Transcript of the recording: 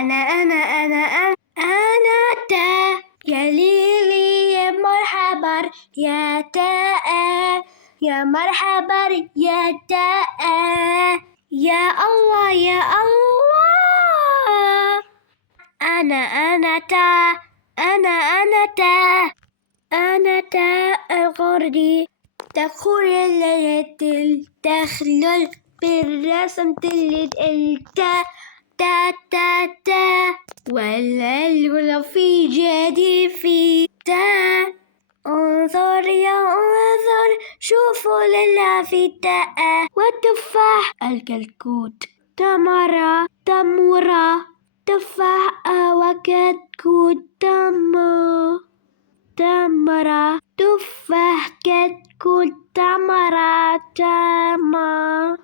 أنا تاء يا ليلي يا مرحبا يا تاء يا مرحبا يا تاء يا الله يا الله أنا تاء أنا تاء أنا تاء غردي تخر الليل تخلل بالرسم تلد التاء تا تا تا والليل في جديفي تا انظر يا انظر شوفوا في التاء والتفاح الكتكوت تمرة تمرة تفاح وكتكوت تمرة تفاح كتكوت تمرة تمرة